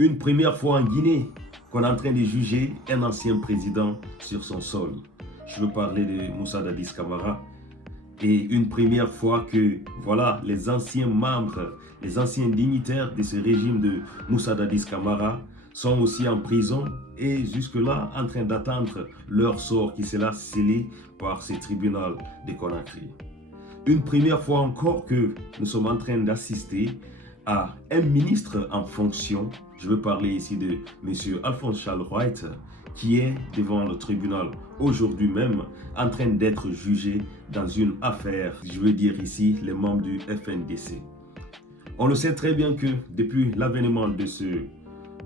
Une première fois en Guinée qu'on est en train de juger un ancien président sur son sol. Je veux parler de Moussa Dadis Camara. Et une première fois que, voilà, les anciens membres, les anciens dignitaires de ce régime de Moussa Dadis Camara sont aussi en prison et jusque-là en train d'attendre leur sort qui sera scellé par ce tribunal de Conakry. Une première fois encore que nous sommes en train d'assister à un ministre en fonction, je veux parler ici de M. Alphonse Charles Wright, qui est devant le tribunal aujourd'hui même en train d'être jugé dans une affaire, je veux dire ici les membres du FNDC. On le sait très bien que depuis l'avènement de ce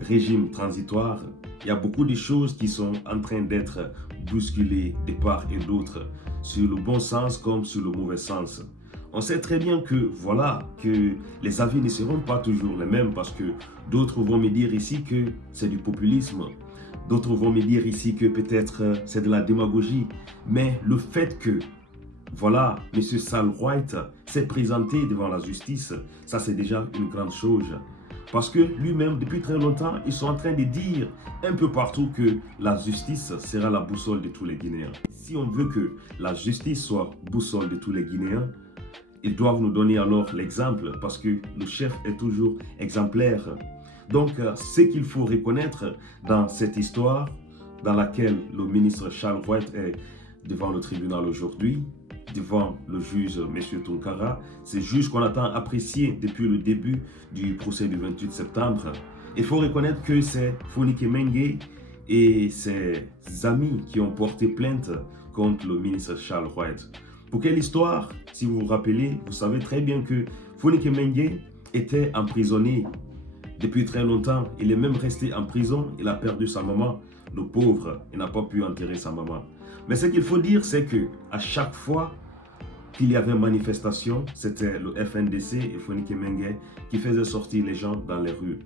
régime transitoire, il y a beaucoup de choses qui sont en train d'être bousculées de part et d'autre, sur le bon sens comme sur le mauvais sens. On sait très bien que voilà, que les avis ne seront pas toujours les mêmes parce que d'autres vont me dire ici que c'est du populisme. D'autres vont me dire ici que peut-être c'est de la démagogie. Mais le fait que, voilà, M. Sal Wright s'est présenté devant la justice, ça c'est déjà une grande chose. Parce que lui-même, depuis très longtemps, ils sont en train de dire un peu partout que la justice sera la boussole de tous les Guinéens. Si on veut que la justice soit boussole de tous les Guinéens, ils doivent nous donner alors l'exemple parce que le chef est toujours exemplaire. Donc, ce qu'il faut reconnaître dans cette histoire dans laquelle le ministre Charles Wright est devant le tribunal aujourd'hui, devant le juge M. Tounkara, ce juge qu'on attend apprécier depuis le début du procès du 28 septembre. Il faut reconnaître que c'est Fonike Mengue et ses amis qui ont porté plainte contre le ministre Charles Wright. Pour quelle histoire? Si vous vous rappelez, vous savez très bien que Fonike Mengue était emprisonné depuis très longtemps. Il est même resté en prison. Il a perdu sa maman. Le pauvre, il n'a pas pu enterrer sa maman. Mais ce qu'il faut dire, c'est que à chaque fois qu'il y avait une manifestation, c'était le FNDC et Fonike Mengue qui faisaient sortir les gens dans les rues.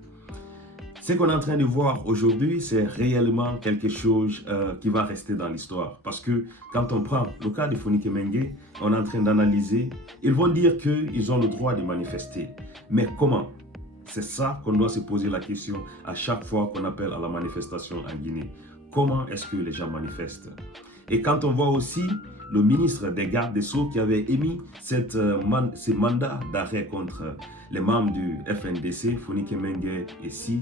Ce qu'on est en train de voir aujourd'hui, c'est réellement quelque chose qui va rester dans l'histoire. Parce que quand on prend le cas de Fonike Mengue, on est en train d'analyser, ils vont dire qu'ils ont le droit de manifester. Mais comment? C'est ça qu'on doit se poser la question à chaque fois qu'on appelle à la manifestation en Guinée. Comment est-ce que les gens manifestent? Et quand on voit aussi le ministre des Gardes des Sceaux qui avait émis ce mandat d'arrêt contre les membres du FNDC, Fonike Mengue et Si,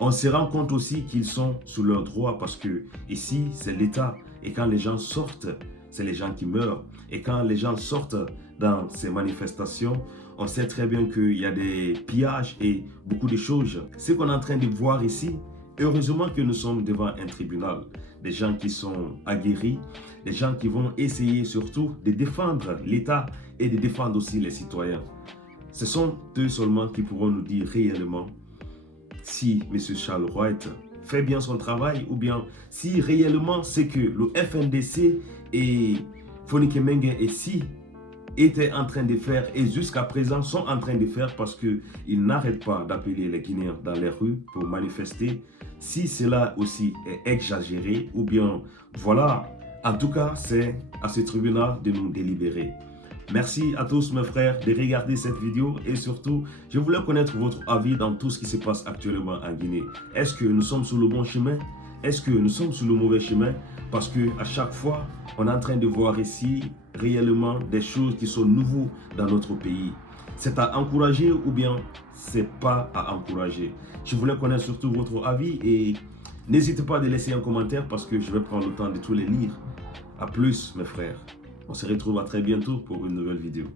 on se rend compte aussi qu'ils sont sous leurs droits parce que ici, c'est l'État. Et quand les gens sortent, c'est les gens qui meurent. Et quand les gens sortent dans ces manifestations, on sait très bien qu'il y a des pillages et beaucoup de choses. Ce qu'on est en train de voir ici, heureusement que nous sommes devant un tribunal. Des gens qui sont aguerris, des gens qui vont essayer surtout de défendre l'État et de défendre aussi les citoyens. Ce sont eux seulement qui pourront nous dire réellement si M. Charles Wright fait bien son travail ou bien si réellement c'est que le FNDC et Fonike Mengue et Si étaient en train de faire et jusqu'à présent sont en train de faire parce qu'ils n'arrêtent pas d'appeler les Guinéens dans les rues pour manifester. Si cela aussi est exagéré ou bien voilà, en tout cas c'est à ce tribunal de nous délibérer. Merci à tous mes frères de regarder cette vidéo et surtout, je voulais connaître votre avis dans tout ce qui se passe actuellement en Guinée. Est-ce que nous sommes sur le bon chemin? Est-ce que nous sommes sur le mauvais chemin? Parce qu'à chaque fois, on est en train de voir ici réellement des choses qui sont nouvelles dans notre pays. C'est à encourager ou bien c'est pas à encourager? Je voulais connaître surtout votre avis et n'hésitez pas à laisser un commentaire parce que je vais prendre le temps de tous les lire. A plus mes frères. On se retrouve à très bientôt pour une nouvelle vidéo.